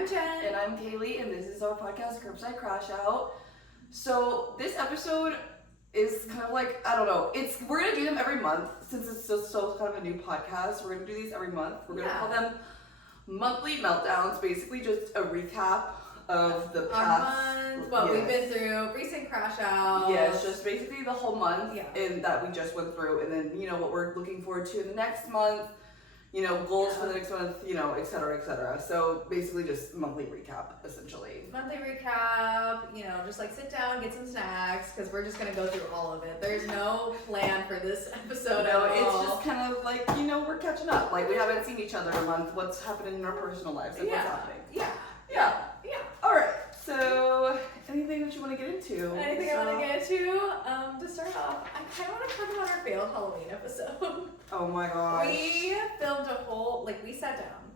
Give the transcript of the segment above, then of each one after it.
I'm Jen. And I'm Kaylee, and this is our podcast, Curbside Crash Out. So this episode is kind of like, I don't know, we're going to do them every month, since it's still kind of a new podcast. We're going to do these every month. We're going to call them monthly meltdowns, basically just a recap of the past month, what we've been through, recent crash outs. Yes, just basically the whole month and that we just went through, and then, what we're looking forward to in the next month, goals for the next month, et cetera, et cetera. So basically just monthly recap, essentially. Monthly recap, just like sit down, get some snacks, because we're just going to go through all of it. There's no plan for this episode at all. It's just kind of like, we're catching up. Like, we haven't seen each other in a month. What's happening in our personal lives and what's happening. Yeah. All right. So, anything that you want to get into? Anything I want to get into? To start off, I kind of want to talk about our failed Halloween episode. Oh my gosh. We filmed a whole, we sat down.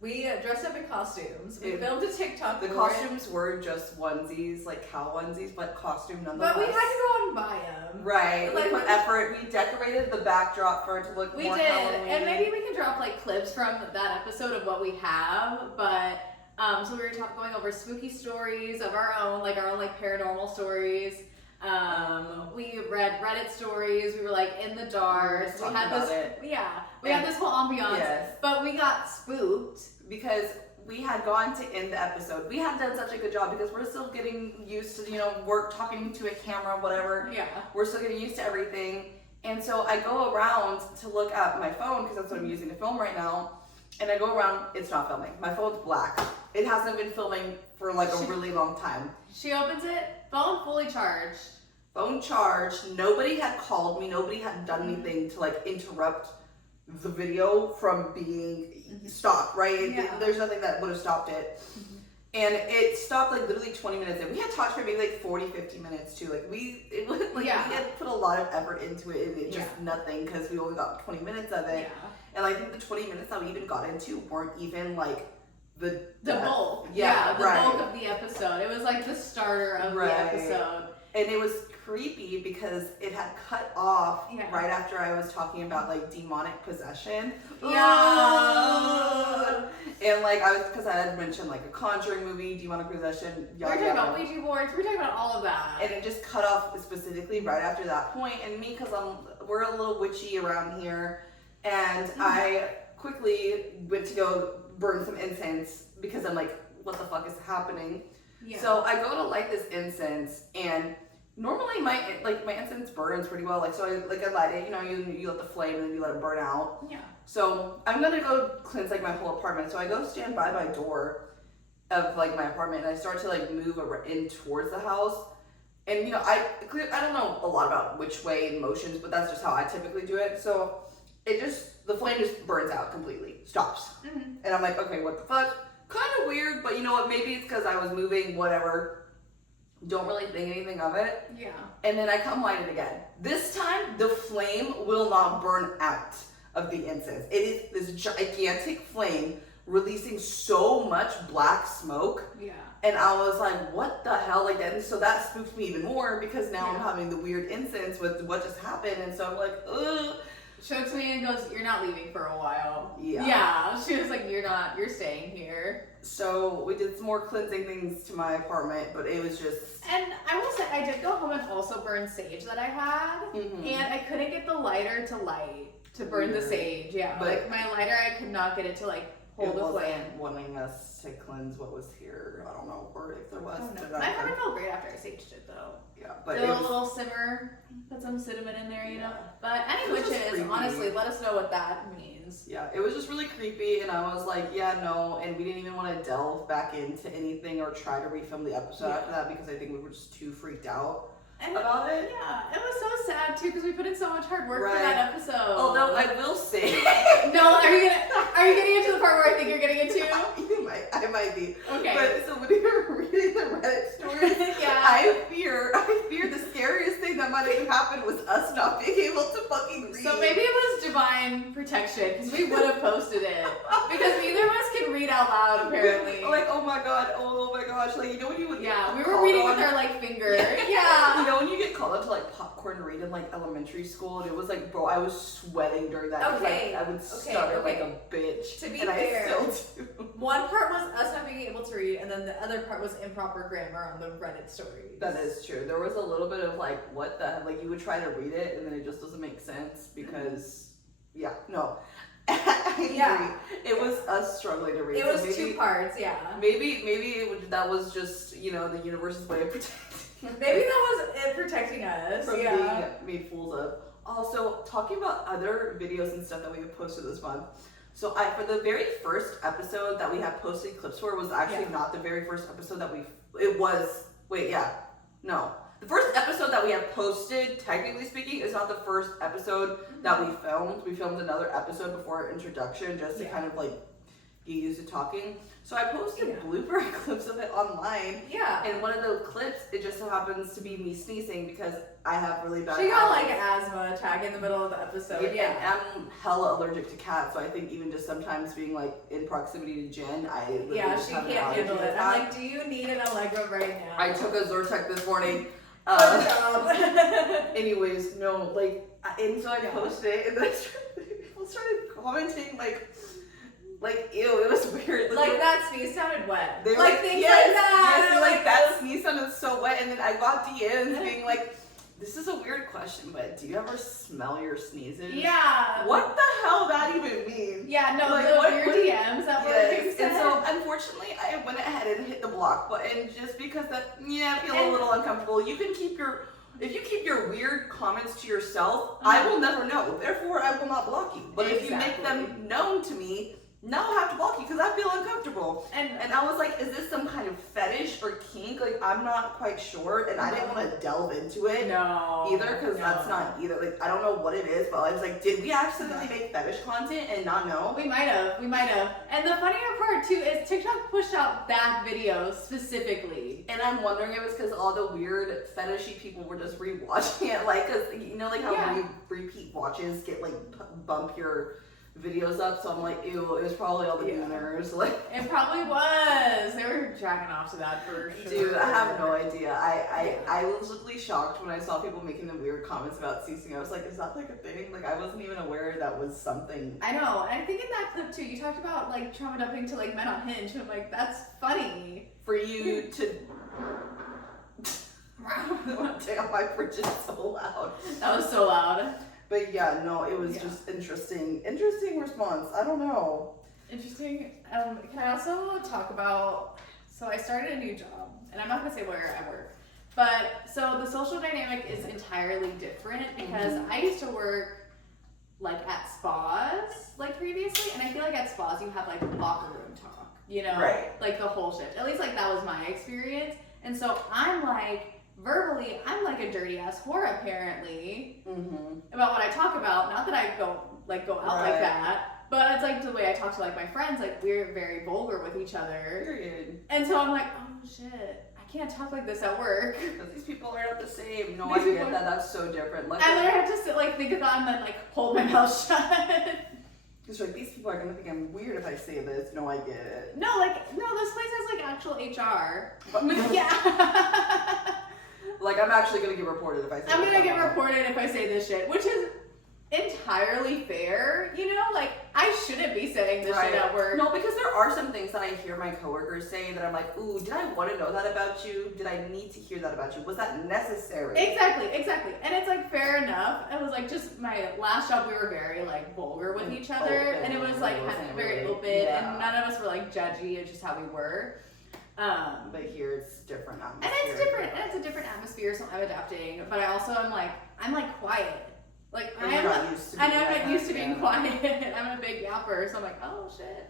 We dressed up in costumes. We filmed a TikTok. The costumes were just onesies, like cow onesies, but costume nonetheless. But we had to go out and buy them. Right. We put effort. We decorated the backdrop for it to look more Halloween. And maybe we can drop clips from that episode of what we have, but so we were going over spooky stories of our own paranormal stories. We read Reddit stories. We were in the dark. We had this whole ambiance, but we got spooked because we had gone to end the episode. We had done such a good job because we're still getting used to work talking to a camera, whatever. Yeah, we're still getting used to everything, and so I go around to look at my phone because that's what I'm using to film right now. And I go around, it's not filming. My phone's black. It hasn't been filming for a really long time. She opens it, phone fully charged. Phone charged. Nobody had called me. Nobody had done anything to interrupt the video from being stopped, right? Yeah. There's nothing that would have stopped it. And it stopped literally 20 minutes in. We had talked for maybe 40, 50 minutes too. We had put a lot of effort into it, and it just nothing because we only got 20 minutes of it. Yeah. And I think the 20 minutes that we even got into weren't even the bulk. The bulk of the episode. It was the starter of the episode. And it was creepy because it had cut off right after I was talking about demonic possession. Yeah. And because I had mentioned a Conjuring movie, demonic possession, we're talking about Ouija boards, we're talking about all of that. And it just cut off specifically right after that point. And me, because we're a little witchy around here, and I quickly went to go burn some incense because I'm what the fuck is happening? Yeah. So I go to light this incense, and normally my incense burns pretty well. So I light it, you let the flame and then you let it burn out. Yeah. So I'm gonna go cleanse my whole apartment. So I go stand by my door of my apartment, and I start to move in towards the house. And I don't know a lot about which way and motions, but that's just how I typically do it. So the flame just burns out completely, stops. Mm-hmm. And I'm okay, what the fuck? Kind of weird, but you know what? Maybe it's because I was moving, whatever. Don't really think anything of it. Yeah. And then I come light it again. This time, the flame will not burn out of the incense. It is this gigantic flame releasing so much black smoke. Yeah. And I was what the hell? And so that spooked me even more because now I'm having the weird incense with what just happened. And so I'm ugh. She looks at me and goes, "You're not leaving for a while." Yeah. Yeah. She was you're staying here. So we did some more cleansing things to my apartment, but it was just... And I will say, I did go home and also burn sage that I had, and I couldn't get the lighter to burn the sage. Yeah. But my lighter, I could not get it to hold the flame. Wanting us to cleanse what was here. I don't know, or if there was. My apartment felt great after I saged it, though. Yeah, but it was a little simmer. Put some cinnamon in there, you know. But any witches, honestly, let us know what that means. Yeah, it was just really creepy, and I was no, and we didn't even want to delve back into anything or try to refilm the episode after that because I think we were just too freaked out about it. Yeah, it was so sad too because we put in so much hard work for that episode. Although I will say, no, are you getting into the part where I think you're getting into? I might be. Okay. But so when you were reading the Reddit stories, I fear the scariest thing that might have happened was us not being able to fucking read. So maybe it was divine protection because we would have posted it because neither of us can read out loud apparently. Oh my gosh, when you would we were reading with our finger. Yeah. When you get called up to popcorn read in elementary school, and it was bro, I was sweating during that. Okay. I would stutter like a bitch. To be and fair, I still do. one part was us not being able to read, and then the other part was improper grammar on the Reddit stories. That is true. There was a little bit of like, what the, like you would try to read it and then it just doesn't make sense because, yeah, no. I agree. It was us struggling to read. It was 2 parts, yeah. Maybe that was just, you know, the universe's way of protecting. Maybe that was it protecting us from being made fools of. Also, talking about other videos and stuff that we have posted this month. So for the very first episode that we have posted clips for was actually not the very first episode that the first episode that we have posted, technically speaking, is not the first episode that we filmed. We filmed another episode before our introduction just to kind of like get used to talking. So I posted blooper clips of it online. Yeah. And one of those clips, it just so happens to be me sneezing because I have really bad She got like an asthma attack in the middle of the episode. Yeah. And I'm hella allergic to cats, so I think even just sometimes being like in proximity to Jen, she can't handle it. I'm like, do you need an Allegra right now? I took a Zyrtec this morning. Anyways, no, like, and so I posted it, and then people started commenting, like, ew, it was weird. Like that sneeze sounded wet. They like things like that. Yes, like that sneeze sounded so wet, and then I got DMs being like, this is a weird question, but do you ever smell your sneezes? Yeah. What the hell that even means? Yeah, no, like, the weird DMs that were being sent. And so, unfortunately, I went ahead and hit the block button just because I feel a little uncomfortable. You can if you keep your weird comments to yourself, I will never know. Therefore, I will not block you. But if you make them known to me, now I have to block you because I feel uncomfortable. And I was like, is this some kind of fetish or kink? Like, I'm not quite sure. And I didn't want to delve into it either because that's not either. Like, I don't know what it is, but I was like, did we accidentally make fetish content and not know? We might have. And the funnier part, too, is TikTok pushed out that video specifically. And I'm wondering if it's because all the weird fetishy people were just rewatching it. Like, because, you know, like how repeat watches get, like, bump your videos up, so I'm like, ew, it was probably all the gooners. Like, it probably was. They were jacking off to that for sure. Dude, I have no idea. I was literally shocked when I saw people making the weird comments about ceasing. I was like, is that like a thing? Like, I wasn't even aware that was something. I know. And I think in that clip too, you talked about like trauma dumping to like men on Hinge. And I'm like, that's funny. For you to damn, my fridge is so loud. That was so loud. But yeah, no, it was just interesting. Interesting response. I don't know. Interesting. Can I also talk about, so I started a new job, and I'm not going to say where I work, but so the social dynamic is entirely different because I used to work like at spas like previously, and I feel like at spas you have like locker room talk, you know? Right. Like the whole shift. At least like that was my experience. And so I'm like, verbally, I'm like a dirty ass whore apparently about what I talk about. Not that I go out like that, but it's like the way I talk to like my friends. Like we're very vulgar with each other. Period. And so I'm like, oh shit, I can't talk like this at work. Because these people are not the same. No, I get that. That's so different. Like, I literally have to sit like think about it and then like hold my mouth shut. Because like these people are gonna think I'm weird if I say this. No, I get it. No, this place has like actual HR. Like, I'm actually going to get reported if I say I'm going to get reported if I say this shit, which is entirely fair, you know? Like, I shouldn't be saying this shit at work. No, because there are some things that I hear my coworkers say that I'm like, ooh, did I want to know that about you? Did I need to hear that about you? Was that necessary? Exactly. And it's, like, fair enough. It was, like, just my last job, we were very, like, vulgar with each other. And it was, like, very open. And none of us were, like, judgy. It's just how we were. But here it's different atmosphere. And it's a different atmosphere, so I'm adapting. But I also am like quiet. Like I'm not used to being quiet. I'm a big yapper, so I'm like, oh shit,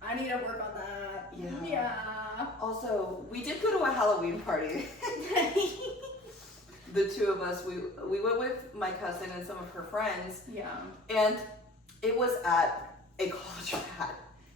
I need to work on that. Yeah. Also, we did go to a Halloween party. The two of us, we went with my cousin and some of her friends. Yeah. And it was at a college pad.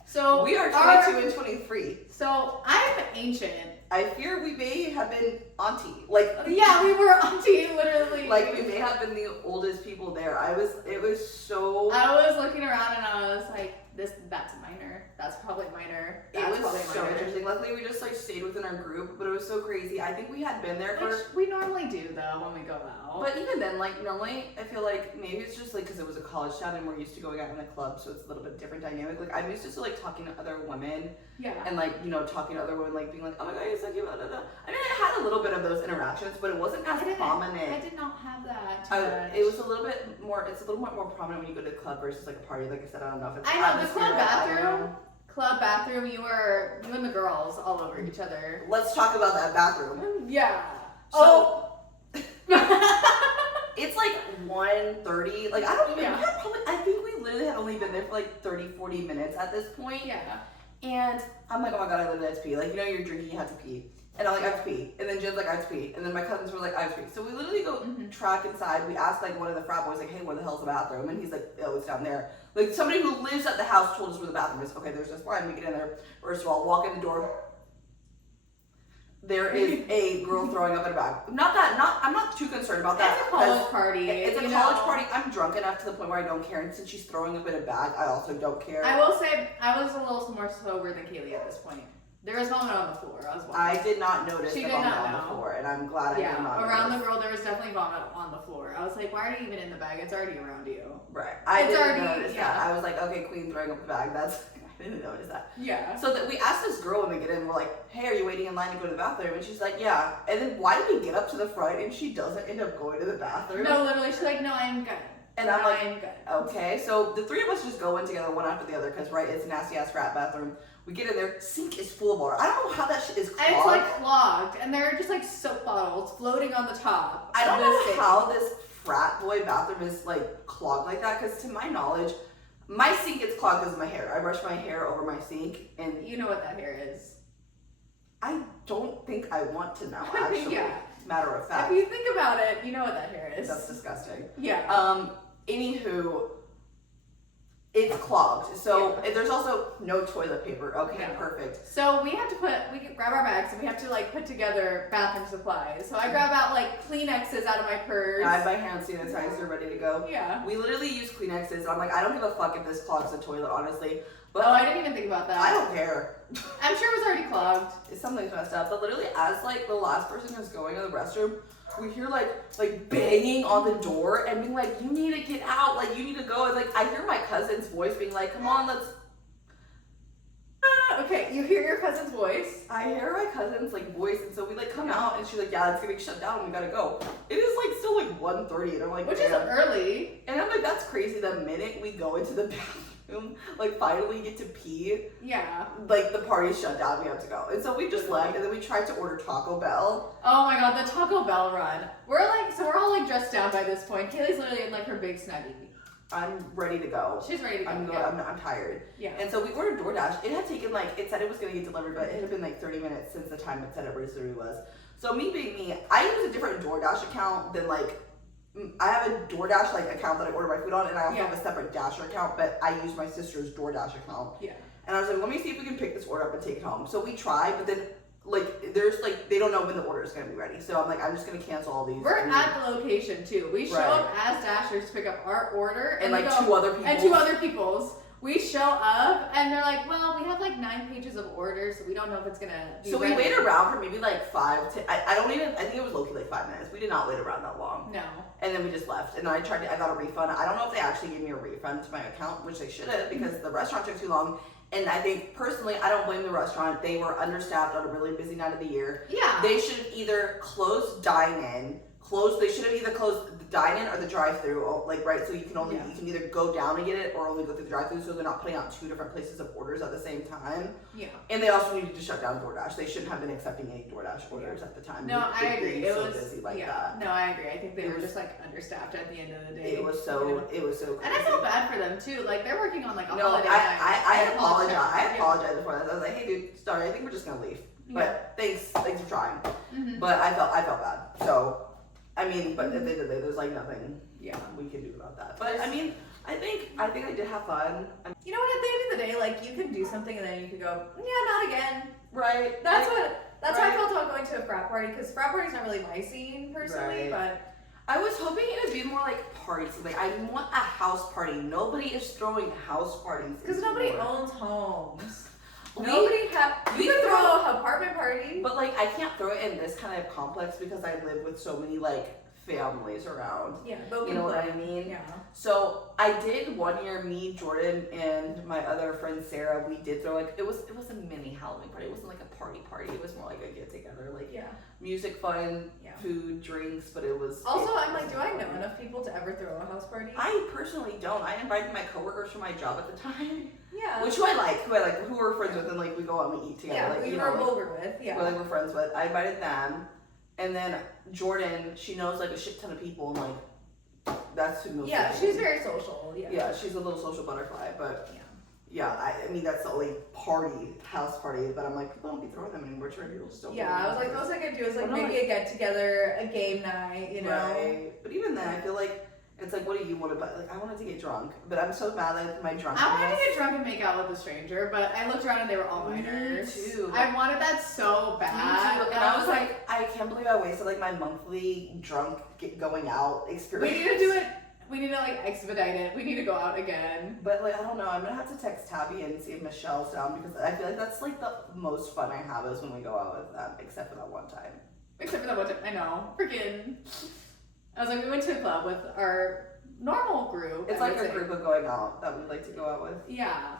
So we are 22 and 23. So I'm ancient. I fear we may have been auntie. Like, yeah, we were auntie, literally. Like, we may have been the oldest people there. It was so. I was looking around and I was like, that's minor. That's probably minor. That's probably so minor. interesting. Luckily, we just like stayed within our group, but it was so crazy. I think we had been there for. Which we normally do though when we go out. But even then, like normally, I feel like maybe it's just like because it was a college town and we're used to going out in a club, so it's a little bit different dynamic. Like I'm used to like talking to other women, and like talking to other women, like being like, oh my god, you're so cute, blah, blah, blah. I mean, I had a little bit of those interactions, but it wasn't as prominent. I did not have that. It was a little bit more. It's a little more prominent when you go to a club versus like a party. Like I said, I don't know if it's. I know the club bathroom. You and the girls all over each other. Let's talk about that bathroom. Yeah. So. It's like 1:30. Like I don't even. I think we literally had only been there for like 30-40 minutes at this point. Yeah. And I'm like, oh my god, I literally have to pee. Like you're drinking, you have to pee. And I'm like, I have to pee. And then Jen's like, I have to pee. And then my cousins were like, I have to pee. So we literally go track inside. We asked like one of the frat boys, like, hey, where the hell's the bathroom? And he's like, oh, it's down there. Like somebody who lives at the house told us where the bathroom is. Okay, there's this line. We get in there. First of all, walk in the door. There is a girl throwing up in a bag. I'm not too concerned about that. It's a college party. It's a college party. I'm drunk enough to the point where I don't care. And since she's throwing up in a bag, I also don't care. I will say, I was a little more sober than Kaylee at this point. There was vomit on the floor. I did not notice the vomit on the floor, and I'm glad I did not around notice. the girl, there was definitely vomit on the floor. I was like, why are you even in the bag? It's already around you. Right. I didn't notice that. I was like, okay, queen throwing up the bag. I didn't notice that. Yeah. So that we asked this girl when we get in, we're like, hey, are you waiting in line to go to the bathroom? And she's like, yeah. And then why did we get up to the front and she doesn't end up going to the bathroom? No, literally, she's like, no, I'm good. And I'm like, okay. So the three of us just go in together, one after the other, because it's a nasty ass rat bathroom. We get in there, sink is full of water. I don't know how that shit is clogged. And it's like clogged, and there are just like soap bottles floating on the top. I don't know how this frat boy bathroom is like clogged like that, because to my knowledge, my sink gets clogged because of my hair. I brush my hair over my sink, and you know what that hair is. I don't think I want to know, actually. Yeah. Matter of fact. If you think about it, you know what that hair is. That's disgusting. Yeah. Anywho, it's clogged. So there's also no toilet paper. Okay, perfect. So we grab our bags and we have to like put together bathroom supplies. So I grab out like Kleenexes out of my purse. I have my hand sanitizer ready to go. Yeah. We literally use Kleenexes. And I'm like, I don't give a fuck if this clogs the toilet, honestly. But I didn't even think about that. I don't care. I'm sure it was already clogged. Something's messed up. But literally, as like the last person is going to the restroom, we hear like banging on the door and being like, you need to get out, like you need to go. And like I hear my cousin's voice being like, come on, let's. Okay, you hear your cousin's voice. I hear my cousin's like voice, and so we like come out, and she's like, yeah, it's getting shut down, and we gotta go. It is like still like 1:30, and I'm like, which is early. And I'm like, that's crazy. The minute we go into the bathroom, like finally get to pee, like the party's shut down, we have to go. And so we just left, and then we tried to order Taco Bell. Oh my god, the Taco Bell run. We're all like dressed down by this point. Kaylee's literally in like her big snuggie. I'm ready to go. She's ready to go. I'm tired. Yeah. And so we ordered DoorDash. It had taken it said it was going to get delivered, but it had been like 30 minutes since the time it said it originally was. So me being me, I use a different DoorDash account than I have a DoorDash account that I order my food on, and I also have a separate Dasher account, but I use my sister's DoorDash account. Yeah. And I was like, let me see if we can pick this order up and take it home. So we tried, but then there's they don't know when the order is going to be ready. So I'm like, I'm just going to cancel all these. We're at the location too. We show up as Dashers to pick up our order. And like two other people. And two other people's. We show up and they're like, well, we have 9 pages of orders, so we don't know if it's going to be ready. We wait around for maybe 5 to, I think it was low-key 5 minutes. We did not wait around that long. No. And then we just left. And then I got a refund. I don't know if they actually gave me a refund to my account, which they should have, because the restaurant took too long. And I think, personally, I don't blame the restaurant. They were understaffed on a really busy night of the year. Yeah. They should have either closed dine-in, they should have either closed the dine-in or the drive-thru, so you can either go down and get it or only go through the drive-thru, so they're not putting out 2 different places of orders at the same time. Yeah. And they also needed to shut down DoorDash. They shouldn't have been accepting any DoorDash orders at the time. No, I agree. It was so busy that. No, I agree. I think they were just understaffed at the end of the day. It was so crazy. And I felt bad for them too. They're working on a holiday night. I apologize. I apologized before that. I was like, hey dude, sorry, I think we're just gonna leave. But thanks for trying. Mm-hmm. But I felt bad. So but at the end of the day, there's nothing we can do about that. But I think I did have fun. You know what? At the end of the day, you can do something and then you can go, not again. Right. That's how I felt about going to a frat party, because frat party's not really my scene personally, but I was hoping it would be more parties. I want a house party. Nobody is throwing house parties. Because nobody owns homes. I can't throw it in this kind of complex because I live with so many like families around. Yeah, you know what I mean? Yeah. So I did one year, me, Jordan, and my other friend Sarah, we did throw like, it was a mini Halloween party. It wasn't like a party. It was more like a get together, like music, fun, food, drinks, but it was. Also, I'm like, do I know enough people to ever throw a house party? I personally don't. I invited my coworkers from my job at the time. Yeah. Who I like, who we're friends with, and like we go out and we eat together. Yeah, like, we were vulgar with. Yeah. We're friends with. I invited them, and then Jordan, she knows like a shit ton of people, and like that's who knows. Yeah, she's very social. Yeah. Yeah, she's a little social butterfly, but yeah. Yeah, I mean that's the only house party, but I'm like, people don't be throwing them anymore. People just don't. Yeah, I was like, the most I could do is like maybe a get together, a game night, you know. Right. But even then, I feel like it's like, what do you want to buy? Like, I wanted to get drunk, but I'm so mad at my drunkenness. I wanted to get drunk and make out with a stranger, but I looked around and they were all minors. Me too. I wanted that so bad. Me too. And I was like, I can't believe I wasted like my monthly drunk going out experience. We need to do it. We need to like expedite it. We need to go out again. But like, I don't know. I'm gonna have to text Tabby and see if Michelle's down because I feel like that's like the most fun I have is when we go out with them, except for that one time. Except for that one time. I know. Freaking. I was like, we went to a club with our normal group. It's like a group of going out that we like to go out with. Yeah.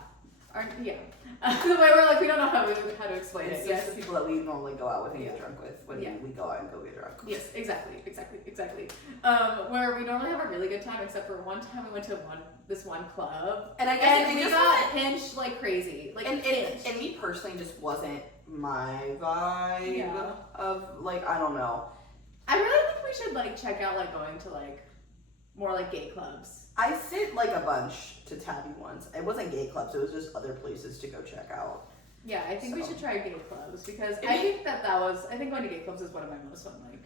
The way we're like, we don't know how to explain it's it. Yes. The people that we normally go out with and get drunk with when we go out and go get drunk. Yes, exactly. Where we normally have a really good time, except for one time we went to this one club, and I guess we got pinched like crazy. Like, and me personally just wasn't my vibe of like, I don't know. I really think we should like check out like going to like more like gay clubs. I sent like a bunch to Tabby once. It wasn't gay clubs, it was just other places to go check out. Yeah, I think we should try gay clubs because I think going to gay clubs is one of my most fun like.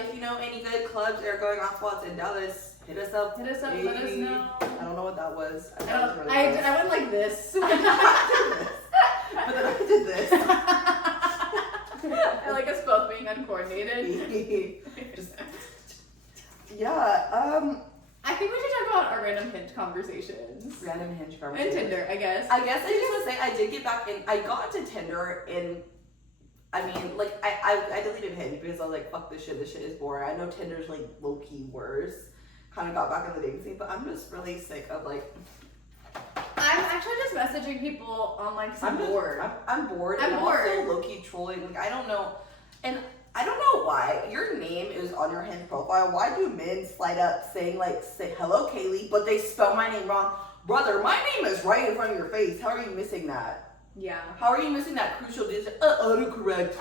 If you know any good clubs that are going off while it's in Dallas, hit us up. Let us know. I don't know what that was. I went like this. But then I did this. I like us both being uncoordinated. I think we should talk about our random Hinge conversations. And Tinder, I guess. I just want to say I did get back in. I got into Tinder and I mean, like, I deleted Hinge because I was like, fuck this shit is boring. I know Tinder's like low-key worse. Kind of got back in the dating scene, but I'm just really sick of like. I'm actually just messaging people on like I'm bored. I'm bored. I'm also low-key trolling. Like, I don't know. And I don't know why your name is on your Hinge profile. Why do men slide up saying like, say hello Kaylee, but they spell my name wrong? Brother, my name is right in front of your face. How are you missing that? Yeah. How are you missing that crucial digit? Autocorrect.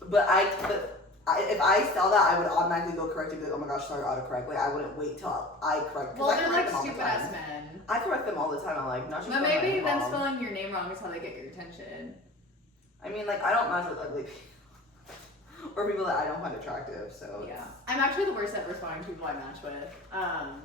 But if I saw that, I would automatically go correct and be like, oh my gosh, sorry, autocorrect. Like, I wouldn't wait till I correct. Well, they're like stupid ass men. I correct them all the time. I'm like, not just. But maybe them spelling your name wrong is how they get your attention. I mean, like, I don't match with ugly people. Or people that I don't find attractive, so. Yeah. I'm actually the worst at responding to people I match with.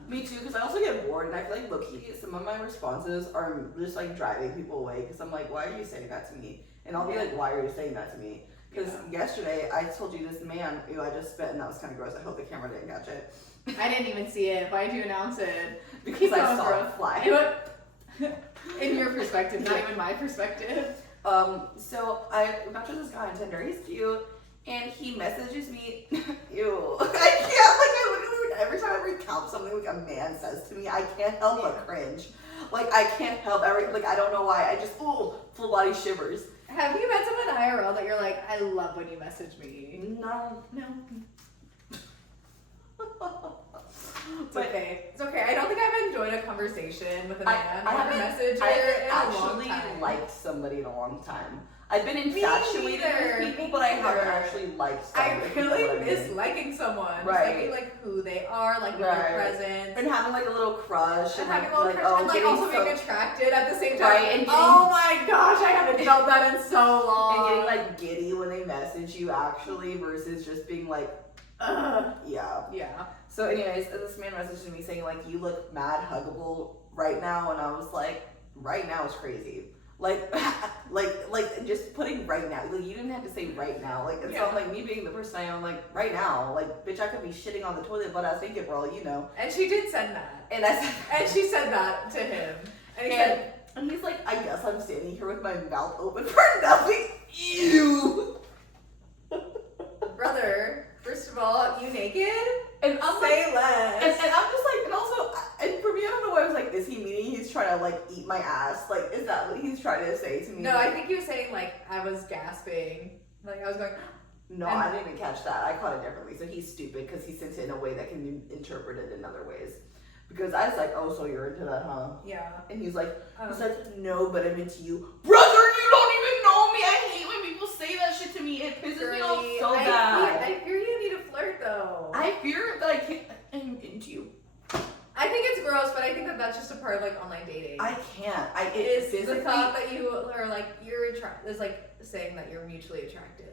Me too, because I also get bored, and I feel like, low-key, some of my responses are just, like, driving people away, because I'm like, why are you saying that to me? And I'll be like, why are you saying that to me? Because yesterday, I told you this man who I just spit, and that was kind of gross. I hope the camera didn't catch it. I didn't even see it. Why did you announce it? Because I saw it fly. In your perspective, not even my perspective. So I matched with this guy on Tinder. He's cute. And he messages me, ew, I can't, like, I literally, every time I recount something like a man says to me, I can't help but cringe. Like, I can't help, I don't know why, I just, full body shivers. Have you met someone IRL that you're like, I love when you message me? No. It's okay. I don't think I've enjoyed a conversation with a man or a messenger I in a long time. actually liked somebody in a long time. I've been infatuated with people, but I haven't actually liked someone. I really miss liking someone. Right. Liking like who they are, like their presence. And having like a little crush. And having a little crush. And like also being attracted at the same time. Right. And oh my gosh, I haven't felt that in so long. And getting like giddy when they message you actually versus just being like, yeah. So anyways, this man messaged me saying like, you look mad huggable right now. And I was like, right now is crazy. Like just putting right now. Like, you didn't have to say right now. Like, it's not like me being the person I am. Like, right now. Like, bitch, I could be shitting on the toilet, but I was thinking for all you know. And she did send that. And I said, and she said that to him. And he said, And he's like, I guess I'm standing here with my mouth open for nothing. Ew. Brother, first of all, you naked? And I'm Say like, less. and I'm just like, and also, and for me, I don't know why I was like, is he meaning he's trying to like eat my ass? Like, is that what he's trying to say to me? No, I think he was saying like I was gasping. Like I was going. No, I didn't even catch that. I caught it differently. So he's stupid because he sent it in a way that can be interpreted in other ways. Because I was like, oh, so you're into that, huh? Yeah. And he's like, no, but I'm into you. Brother, you don't even know me. I hate when people say that shit to me. It pisses me off so bad. I fear you need to flirt though. I fear that I can't. I'm into you. I think it's gross, but I think that that's just a part of like online dating. I can't. It is the thought that you are like is like saying that you're mutually attractive.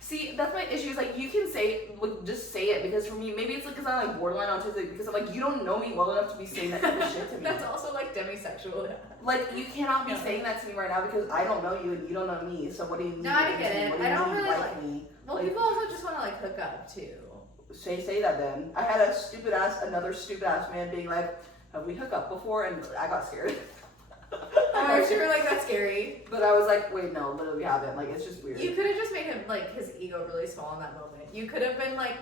See, that's my issue. Is like you can say, like, just say it because for me, maybe it's like because I'm like borderline autistic because I'm like you don't know me well enough to be saying that type of shit to me. That's also like demisexual. Like you cannot be saying that to me right now because I don't know you and you don't know me. So what do you mean? No, I get it. I don't really like me. Well, like, people also just want to like hook up too. Say that then. I had another stupid ass man being like, have we hooked up before? And I got scared. Oh, you were like, that's scary. But I was like, wait, no, literally we haven't. Like, it's just weird. You could have just made him, like, his ego really small in that moment. You could have been, like,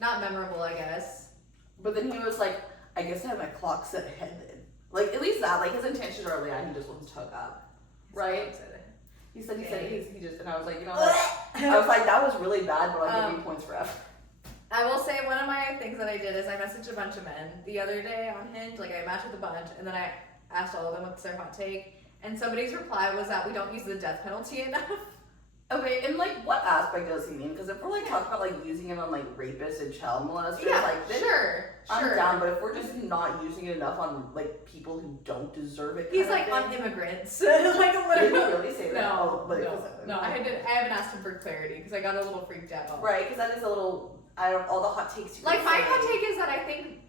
not memorable, I guess. But then he was like, I guess I have my clock set ahead then. Like, at least that, like, his intentions early on, he just wants to hook up. Right? He said he just, and I was like, you know what? I was like, that was really bad, but I'll give you points for effort. I will say one of my things that I did is I messaged a bunch of men the other day on Hinge. Like, I matched with a bunch, and then I asked all of them what's their hot take, and somebody's reply was that we don't use the death penalty enough. Okay, and like, what aspect does he mean? Because if we're like talking about like using it on like rapists and child molesters, like then I'm down. But if we're just not using it enough on like people who don't deserve it, he's like on immigrants. Like literally. Did he really say that? No, I haven't asked him for clarity because I got a little freaked out. Right, because that is a little. All the hot takes. Like my hot take is that I think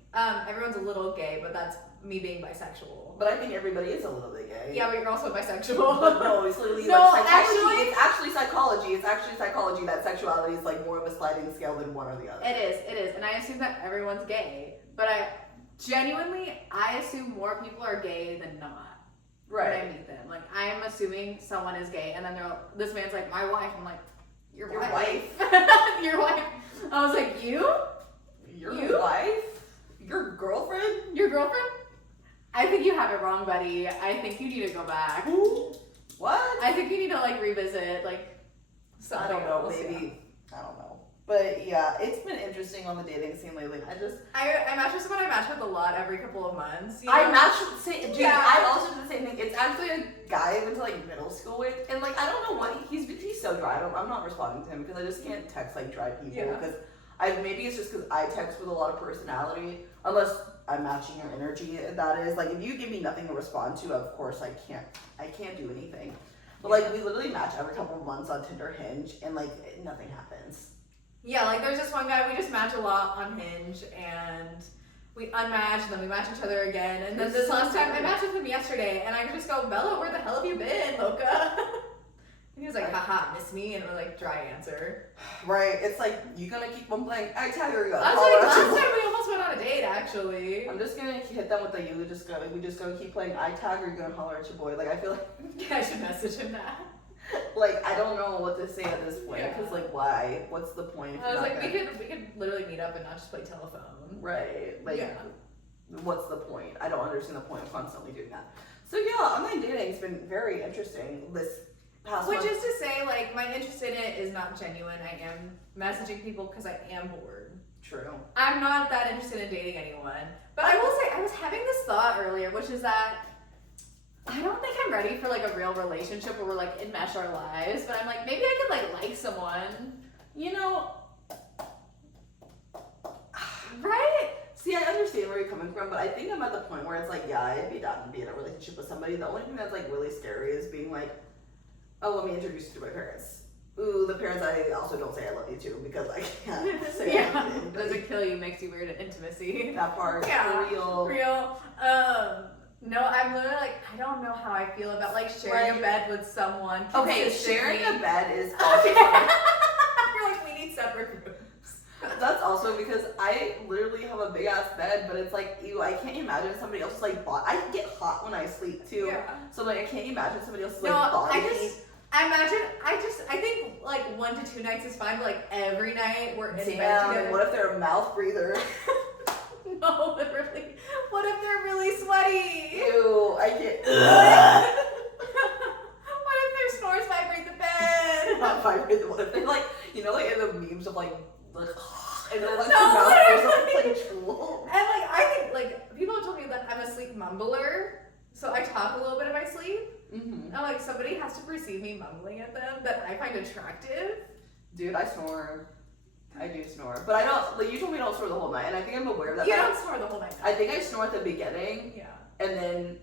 everyone's a little gay, but that's me being bisexual. But I think everybody is a little bit gay. Yeah, but you're also bisexual. No, it's literally like psychology. It's actually psychology. It's actually psychology that sexuality is like more of a sliding scale than one or the other. It is. And I assume that everyone's gay. But I assume more people are gay than not. Right. When I meet them. Like, I am assuming someone is gay. And then this man's like, my wife. I'm like, your wife? Your wife. I was like, you? Your wife? Your girlfriend? Your girlfriend? I think you have it wrong, buddy. I think you need to go back. Who? What? I think you need to like revisit like something. I don't know, else. maybe. I don't know. But yeah, it's been interesting on the dating scene lately. I match with someone I match with a lot every couple of months. You know? I match with I also did the same thing. It's actually a guy I went to like middle school with, and like I don't know what he's so dry. I'm not responding to him because I just can't text like dry people because maybe it's just because I text with a lot of personality unless I'm matching your energy. That is like if you give me nothing to respond to, of course I can't do anything. But like we literally match every couple of months on Tinder, Hinge, and like nothing happens. Yeah, like there's this one guy we just match a lot on Hinge and we unmatch and then we match each other again. And then this last time I matched with him yesterday and I just go, Bella, where the hell have you been, Loca? And he was like, haha, miss me? And it was like, dry answer. Right, it's like, you gonna keep on playing I tag or you gonna I was like, last time we almost went on a date, actually. I'm just gonna hit them with the we just gonna keep playing I tag or you gonna holler at your boy. Like, I feel like I should message him that. Like, I don't know what to say at this point, because like, why? What's the point? I was like, we could literally meet up and not just play telephone. Right, like, what's the point? I don't understand the point of constantly doing that. So yeah, online dating has been very interesting this past month. Which is to say, like, my interest in it is not genuine. I am messaging people because I am bored. True. I'm not that interested in dating anyone. But I will say, I was having this thought earlier, which is that I don't think I'm ready for, like, a real relationship where we're, like, enmesh our lives. But I'm like, maybe I could, like someone. You know, right? see, I understand where you're coming from, but I think I'm at the point where it's like, yeah, I'd be down to be in a relationship with somebody. The only thing that's, like, really scary is being like, oh, let me introduce you to my parents. Ooh, the parents I also don't say I love you to because I can't say anything. Doesn't kill you, makes you weird at intimacy. That part, for real. No, I'm literally like, I don't know how I feel about like sharing a bed with someone. Okay, sharing a bed is also You're like, we need separate rooms. That's also because I literally have a big ass bed, but it's like, ew, I can't imagine somebody else's like body. I get hot when I sleep too. Yeah. So like I can't imagine somebody else's No, like body. I think like 1 to 2 nights is fine, but like every night we're in bed Damn, together. and what if they're a mouth breather? No, literally. What if they're really sweaty? Ew, I can't. What if their snores vibrate the bed? Not vibrate. What if they like, you know, like in the memes of like and then like No, your mouth goes up literally. like drool. And like I think like people have told me that I'm a sleep mumbler, so I talk a little bit in my sleep. Mm-hmm. And like somebody has to perceive me mumbling at them that I find attractive. Dude, I snore. I do snore, but I don't. Like you told me I don't snore the whole night, and I think I'm aware of that. You don't snore the whole night. I think I snore at the beginning, Yeah. and then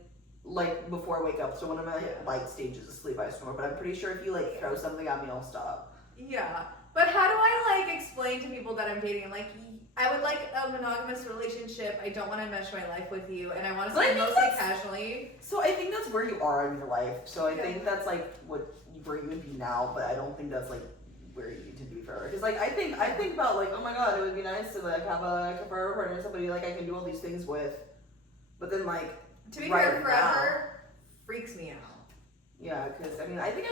like before I wake up. So one of my light stages of sleep, I snore. But I'm pretty sure if you like throw something at me, I'll stop. Yeah. But how do I like explain to people that I'm dating? Like, I would like a monogamous relationship. I don't want to mesh my life with you, and I want to But I spend think mostly that's- casually. So I think that's where you are in your life. So I Yeah. think that's like where you would be now. But I don't think that's like where you need to be forever. Because like I think about like, oh my god, it would be nice to like have a forever partner, somebody like I can do all these things with. But then like To be right fair, forever freaks me out. yeah, because I mean I think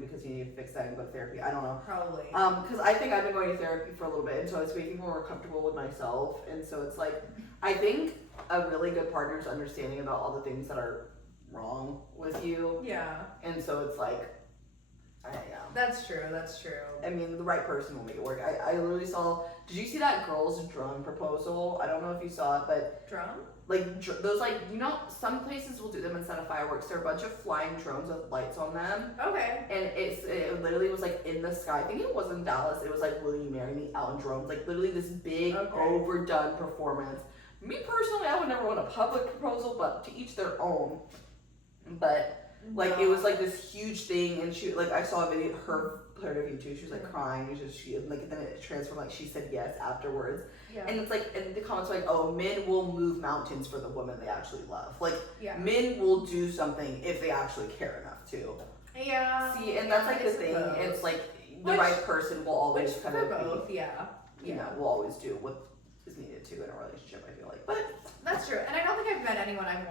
because you need to fix that and go to therapy. I don't know. Probably. Because I think I've been going to therapy for a little bit, and so it's making me more comfortable with myself. And so it's like, I think a really good partner is understanding about all the things that are wrong with you. Yeah. And so it's like, That's true. That's true. I mean, the right person will make it work. I literally saw, did you see that girl's drone proposal? I don't know if you saw it, but Drum? like those like, you know, some places will do them instead of fireworks. They're a bunch of flying drones with lights on them. Okay. And it literally was like in the sky. I think it was in Dallas. It was like, will you marry me out in drones? Like literally this big overdone performance. Me personally, I would never want a public proposal, but to each their own. But like it was like this huge thing, and she like I saw a video her interview too. She was like crying. She like then it transformed like she said yes afterwards. Yeah. And it's like and the comments were like, oh, men will move mountains for the woman they actually love. Like Yeah. men will do something if they actually care enough to. Yeah. See, and that's like I the thing. suppose. It's like the right person will always Which kind for of both, be, yeah. you know, will always do what is needed to in a relationship. I feel like, but That's true, and I don't think I've met anyone I've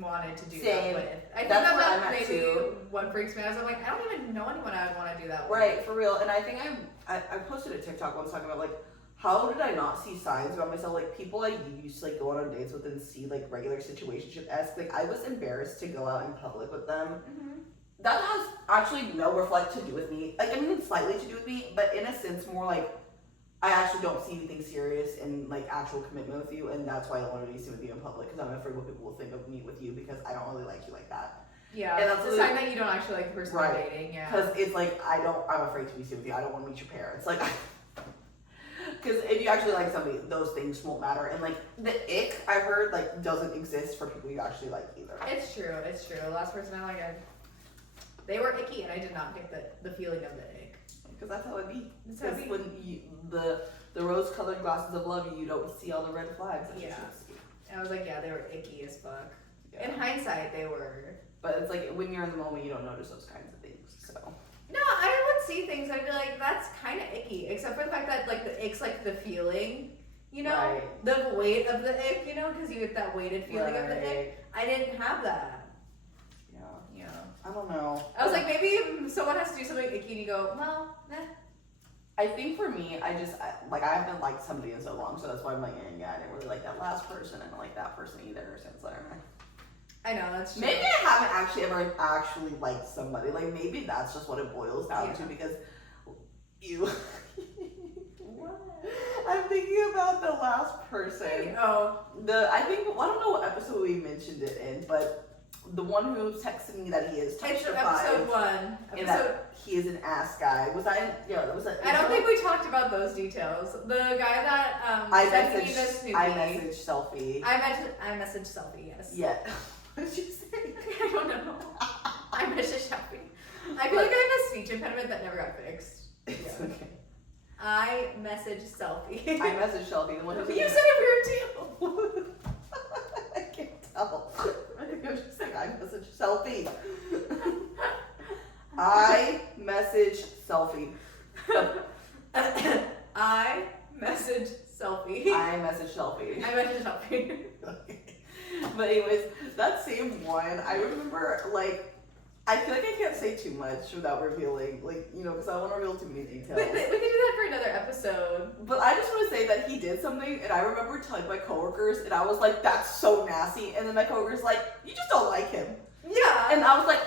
wanted to do Same. that with. I think That's that what I'm at maybe too. what freaks me out is I'm like, I don't even know anyone I would want to do that with. right for real. And I think I posted a TikTok once talking about like how did I not see signs about myself, like people I used to like go on dates with and see like regular situationship-esque. Like I was embarrassed to go out in public with them. Mm-hmm. That has actually no reflect to do with me. Like I mean, it's slightly to do with me, but in a sense more like I actually don't see anything serious in like actual commitment with you, and that's why I don't want to be seen with you in public because I'm afraid what people will think of me with you because I don't really like you like that. Yeah, And that's it's a sign that you don't actually like the person Right. you're dating. Yeah, Because it's like I'm afraid to be seen with you. I don't want to meet your parents. Like, because if you actually like somebody, those things won't matter. And like the ick I heard like doesn't exist for people you actually like either. it's true. It's true. The last person I liked, they were icky, and I did not get the feeling of the ick. Because that's how it be. That's how it Because be. when you, the rose-colored glasses of love, you don't see all the red flags that you Yeah. should see. And I was like, yeah, they were icky as fuck. Yeah. In hindsight, they were. But it's like when you're in the moment, you don't notice those kinds of things. So No, I would see things. I'd be like, that's kind of icky, except for the fact that like the ick's like the feeling, you know, Right. the weight of the ick, you know, because you get that weighted feeling of the ick. I didn't have that. yeah, Yeah. I don't know. I was like, maybe someone has to do something icky, and you go, well, eh. I think for me, I haven't liked somebody in so long, so that's why I'm like, yeah, I didn't really like that last person, and I don't like that person either. So it's like, I know that's true. maybe I haven't actually ever actually liked somebody. Like maybe that's just what it boils down to because you. What? I'm thinking about the last person. Oh. I don't know what episode we mentioned it in, but the one who texted me that he is It's touched episode 1. and Episode. that he is an ass guy. Was I? Yeah, that was. I don't think we talked about those details. The guy that sent me this movie. I messaged selfie. I messaged selfie. Yes. Yeah. What did you say? I don't know. I messaged selfie. I feel like I have a speech impediment that never got fixed. It's Yeah. okay. I messaged selfie. I messaged selfie. The one who You said it weird too. I can't tell. I think I was just saying I messaged selfie. I messaged selfie. I message selfie. I message selfie. I message selfie. But anyways, that same one, I remember, like, I feel like I can't say too much without revealing, like, you know, because I don't want to reveal too many details. We can do that for another episode. But I just want to say that he did something, and I remember telling my coworkers, and I was like, that's so nasty. And then my coworkers like, you just don't like him. Yeah. And I was like,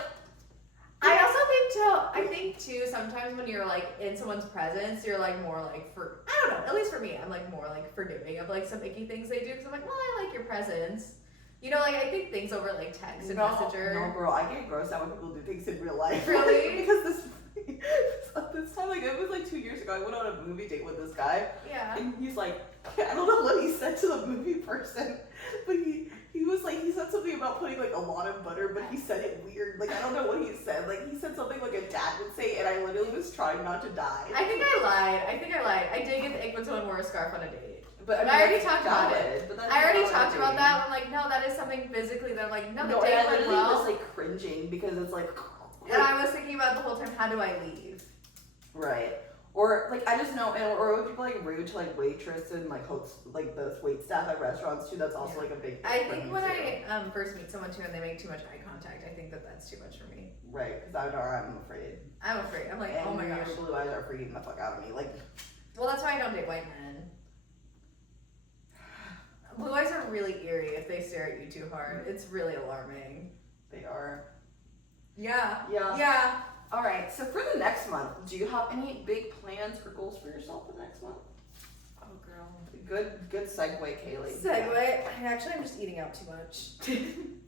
I think too, sometimes when you're like in someone's presence, you're like more like I don't know, at least for me, I'm like more like forgiving of like some icky things they do, because I'm like, well, I like your presence. You know, like I think things over like text and messenger. No, girl, I get grossed out when people do things in real life. Really? Because this time, like, it was like 2 years ago, I went on a movie date with this guy. Yeah. And he's like, I don't know what he said to the movie person, but he was like, he said something about putting like a lot of butter, but he said it weird. Like, I don't know what he said. Like, he said something like a dad would say, and I literally was trying not to die. I think I lied. I did get the ick when someone wore a scarf on a date. But I already talked about it. I already talked about that. I'm like, no, that is something physically that I'm like, no, the date and I went literally well. was like cringing because it's like. And I was thinking about the whole time, how do I leave? Right. Or like I just know, or when people like rude to like waitress and like hosts, like the wait staff at restaurants too. That's also like a big. I think when I first meet someone too and they make too much eye contact, I think that that's too much for me. Right, because I'm afraid. I'm afraid. I'm like, and oh my gosh. Your blue eyes are freaking the fuck out of me. Like. Well, that's why I don't date white men. Blue eyes are really eerie if they stare at you too hard. It's really alarming. They are. Yeah. Yeah. Yeah. All right. So for the next month, do you have any big plans or goals for yourself for the next month? Oh, girl. Good segue, Kaylee. Segue. Actually, I'm just eating out too much.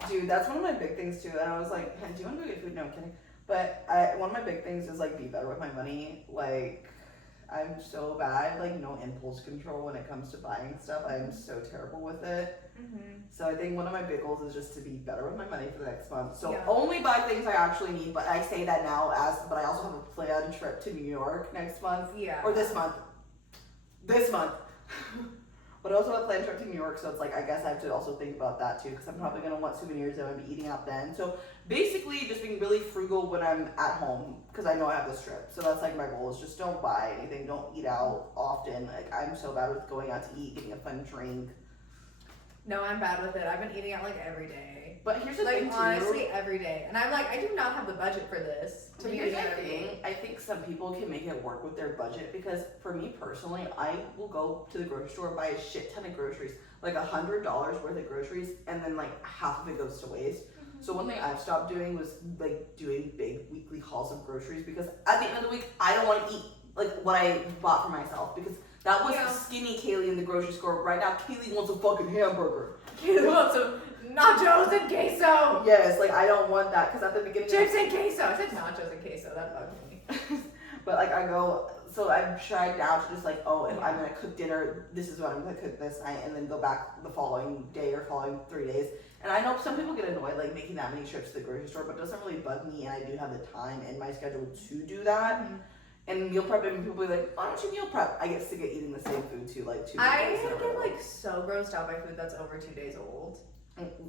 Dude, that's one of my big things too. And I was like, hey, do you want to go get food? No, I'm kidding. But one of my big things is like be better with my money. Like, I'm so bad, like no impulse control when it comes to buying stuff. I'm so terrible with it. Mm-hmm. So I think one of my big goals is just to be better with my money for the next month. So Yeah. only buy things I actually need. But I say that now but I also have a planned trip to New York next month. Yeah. Or this month. This month. But I also have a planned trip to New York, so it's like I guess I have to also think about that too, because I'm probably gonna want souvenirs and I'm gonna be eating out then. So basically, just being really frugal when I'm at home, because I know I have this trip. So that's like my goal is just don't buy anything, don't eat out often. Like I'm so bad with going out to eat, getting a fun drink. No, I'm bad with it. I've been eating out like every day. But here's the like thing too. honestly, every day. And I'm like, I do not have the budget for this. To be Here's eating the out every thing. day. I think some people can make it work with their budget because for me personally, I will go to the grocery store, buy a shit ton of groceries, like $100 worth of groceries, and then like half of it goes to waste. Mm-hmm. So one thing I've stopped doing was like doing big weekly hauls of groceries because at the end of the week, I don't want to eat like what I bought for myself because that was skinny Kaylee in the grocery store. Right now, Kaylee wants a fucking hamburger. Kaylee wants some nachos and queso. Yes, like I don't want that because at the beginning, Chips and queso. I said nachos and queso. That bugged me. But like I go, so I've tried now to just like, oh, if I'm gonna cook dinner, this is what I'm gonna cook this night, and then go back the following day or following 3 days. And I know some people get annoyed like making that many trips to the grocery store, but it doesn't really bug me, and I do have the time in my schedule to do that. Mm-hmm. And meal prep, and people be like, why don't you meal prep? I get sick of eating the same food too, like 2 days. I get like so grossed out by food that's over 2 days old.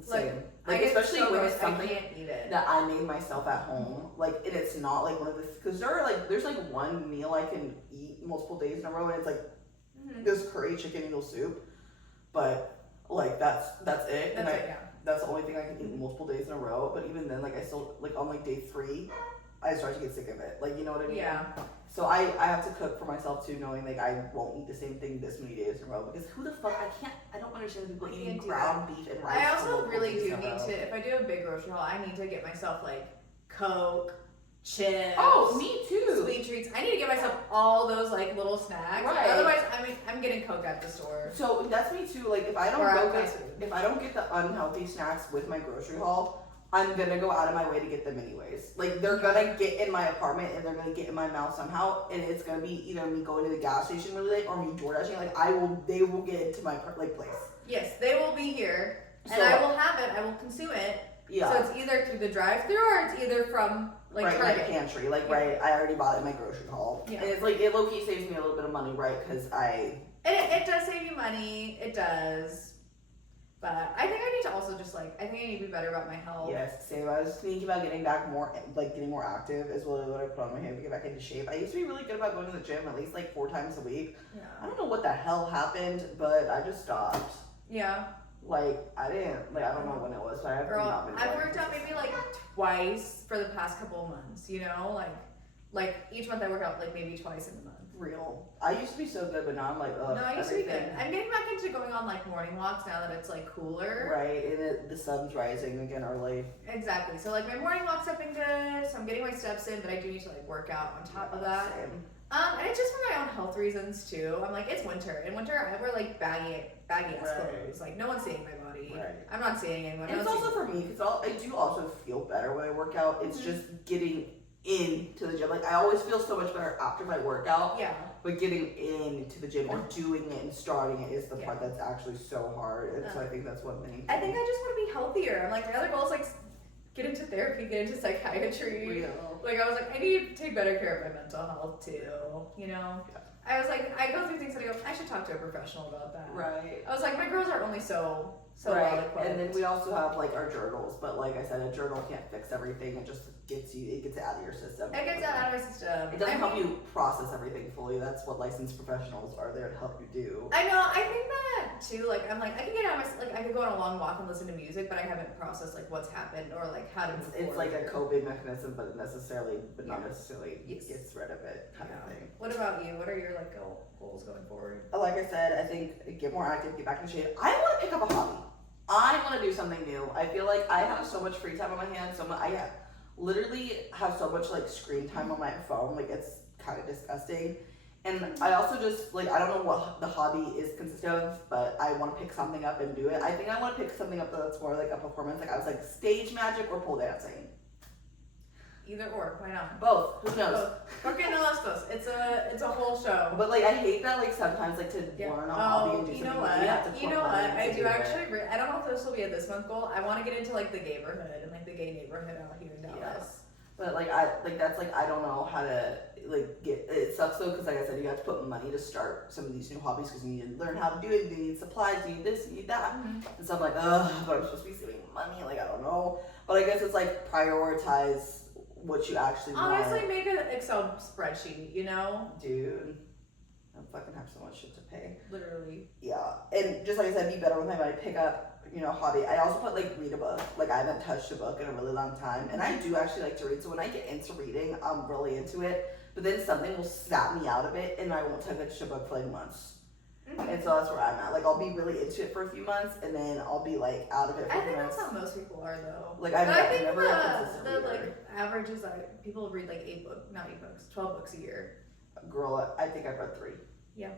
Like I get especially so when gross, it's something I can't eat it. that I made myself at home, like, and it's not like one of the, because there's like one meal I can eat multiple days in a row, and it's like this curry chicken noodle soup, but like that's it. That's it, yeah. That's the only thing I can eat multiple days in a row. But even then, like I still like on like day 3, I start to get sick of it. Like, you know what I mean? Yeah. So I have to cook for myself too, knowing like I won't eat the same thing this many days in a row, because who the fuck, I don't understand people eating ground beef and rice. I also really do in a need row. to, if I do a big grocery haul, I need to get myself like Coke, chips. Oh, me too. Sweet treats. I need to get myself all those like little snacks. Right. Otherwise, I'm getting Coke at the store. So that's me too. Like if I don't get the unhealthy snacks with my grocery haul, I'm gonna go out of my way to get them anyways. Like they're gonna get in my apartment and they're gonna get in my mouth somehow, and it's gonna be either me going to the gas station really late or me door dashing. Like they will get into my like place. Yes, they will be here, and So, I will have it. I will consume it. Yeah. So it's either through the drive-through or it's either from like right, Target. like a pantry. Like right, I already bought it in my grocery haul. Yeah. And it's like it low key saves me a little bit of money, right? Because And it does save you money. It does. But I think I need to also just like, I think I need to be better about my health. Yes, same. I was thinking about getting back more, like getting more active is really what I put on my head to get back into shape. I used to be really good about going to the gym at least like 4 times a week. Yeah. I don't know what the hell happened, but I just stopped. Yeah. Like, I didn't, like, I don't know when it was, but I've not been I've worked out maybe like twice for the past couple of months, you know? Like each month I work out like maybe twice in the month. Real. I used to be so good, but now I'm like, ugh. No, I used to be good. I'm getting back into going on like morning walks now that it's like cooler. Right, and the sun's rising again early. Exactly. So like my morning walks have been good, so I'm getting my steps in, but I do need to like work out on top of that. Same. And it's just for my own health reasons too. I'm like, it's winter. In winter, I wear like baggy ass clothes. Like no one's seeing my body. Right. I'm not seeing anyone. And it's also for me because I do also feel better when I work out. It's just getting into the gym. Like I always feel so much better after my workout. Yeah. But getting into the gym or doing it and starting it is the part that's actually so hard. And so I think that's one thing. I think I just want to be healthier. I'm like, my other goal is like get into therapy, get into psychiatry. Real. Like I was like, I need to take better care of my mental health too. You know? Yeah. I was like, I go through things and I go, I should talk to a professional about that. Right. I was like, my girls are only so well equipped. And then we also have like our journals, but like I said, a journal can't fix everything. It just gets it out of your system. It gets that out of my system. It doesn't help you process everything fully. That's what licensed professionals are there to help you do. I know. I think that too. Like I'm like I can get out of my like I could go on a long walk and listen to music, but I haven't processed like what's happened or like how to move It's forward. like a coping mechanism, but not necessarily gets rid of it kind of thing. What about you? What are your like goals going forward? Like I said, I think get more active, get back in shape. I want to pick up a hobby. I want to do something new. I feel like I have so much free time on my hands. I literally have so much like screen time on my phone. Like it's kind of disgusting. And I also just like I don't know what the hobby is consist of, but I want to pick something up and do it. I think I want to pick something up that's more like a performance. Like I was like stage magic or pole dancing. Either or, why not? Both. Who knows? Porque no las dos. It's a whole show. But like I hate that like sometimes like to learn a hobby and do something. We have to put money I into do it. actually. I don't know if this will be a this month goal. I want to get into like the neighborhood and like the gay neighborhood out here in Dallas. Yes. But like that's like I don't know how to like get. It sucks though because like I said, you have to put money to start some of these new hobbies because you need to learn how to do it. You need supplies. You need this. You need that. And so I'm like, ugh, but I'm supposed to be saving money. Like I don't know. But I guess it's like prioritize what you actually want. Honestly, make an Excel spreadsheet. You know, dude. I fucking have so much shit to pay. Literally. Yeah, and just like I said, be better with my money. Pick up. Hobby. I also put like read a book. Like I haven't touched a book in a really long time, and I do actually like to read. So when I get into reading, I'm really into it. But then something will snap me out of it, and I won't touch a book for like months. And so that's where I'm at. Like I'll be really into it for a few months, and then I'll be like out of it for I a few think months. that's how most people are though. Like I think never a consistent the reader. like average is like people read like 12 books a year. Girl, I think I've read 3. Yeah.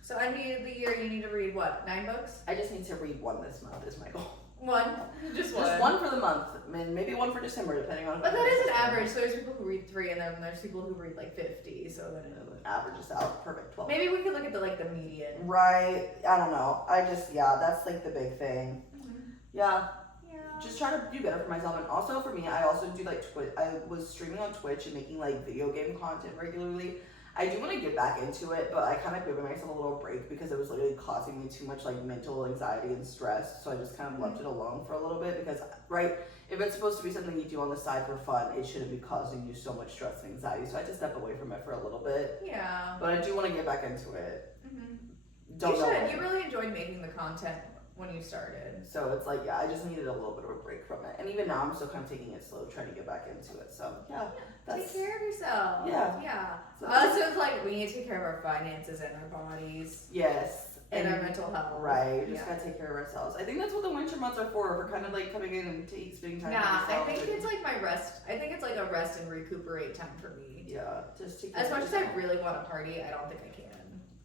So end of the year, you need to read what? 9 books? I just need to read 1 this month is my goal. One, just one. Just 1 for the month, and maybe 1 for December, depending on. But that is an average. So there's people who read 3, and then there's people who read like 50. So then averages out perfect 12. maybe we could look at the median. Right. I don't know. That's like the big thing. Yeah. Just try to do better for myself, and also for me, I also do like Twitch. I was streaming on Twitch and making like video game content regularly. I do want to get back into it, but I kind of gave myself a little break because it was literally causing me too much like mental anxiety and stress. So I just kind of left it alone for a little bit because, right, if it's supposed to be something you do on the side for fun, it shouldn't be causing you so much stress and anxiety. So I just stepped away from it for a little bit. Yeah. But I do want to get back into it. You should. You really enjoyed making the content when you started. So it's like, yeah, I just needed a little bit of a break from it. And even now, I'm still kind of taking it slow, trying to get back into it. So, yeah. Take care of yourself. Yeah. So it's like we need to take care of our finances and our bodies. Yes. And our mental health. Right. We just gotta take care of ourselves. I think that's what the winter months are for. We're kind of like coming in and spending time with I ourselves. think it's like my rest. I think it's like a rest and recuperate time for me. Yeah. Just take care as of much as I really want to party, I don't think I can.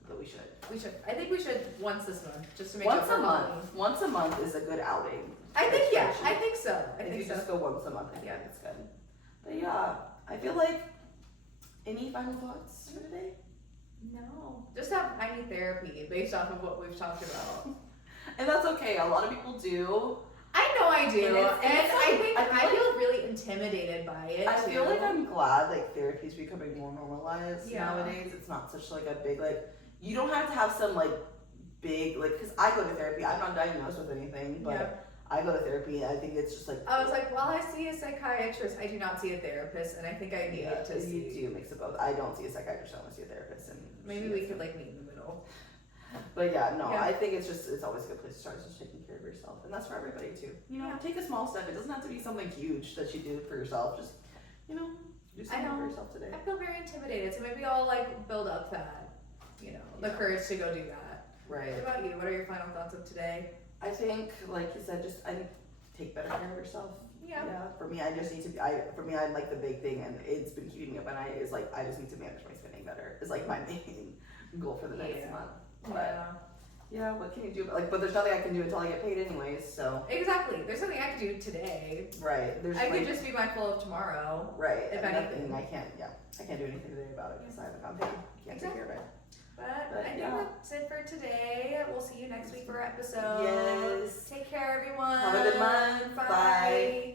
But we should. We should. I think we should once this month, just to make once a month. Once a month is a good outing. I think I think so. If you just go once a month, I think it's good. But yeah, I feel like. Any final thoughts for today? No. Just that I need therapy based off of what we've talked about. And that's okay. A lot of people do. I know I do. And I feel like, really intimidated by it. I feel like I'm glad like therapy is becoming more normalized nowadays. It's not such like a big like you don't have to have some like big, like, because I go to therapy. I'm not diagnosed with anything, but Yeah. I go to therapy. I think it's just like I was like, well, I see a psychiatrist. I do not see a therapist, and I think I need to see. You do mix of both. I don't see a psychiatrist. I only see a therapist, and Maybe we could like meet in the middle. But yeah, no, Yeah. I think it's always a good place to start, just taking care of yourself, and that's for everybody too. You know, Yeah. take a small step. It doesn't have to be something huge that you do for yourself. Just, you know, do something for yourself today. I feel very intimidated, so maybe I'll like build up that, the courage to go do that. Right. What about you? What are your final thoughts of today? I think, like you said, I think take better care of yourself. Yeah. For me, I just need to be. I like the big thing, and it's been keeping me up at night. Is like I just need to manage my spending better. Is like my main goal for the next month. But what can you do? But there's nothing I can do until I get paid, anyways. So Exactly. There's nothing I can do today. right. I could just be mindful of tomorrow. right. If and anything. nothing, I can't do anything today about it because I haven't gotten paid. Can't take care of it. But I think that's it for today. We'll see you next week for our episode. Yes. Take care, everyone. Have a good month. Bye.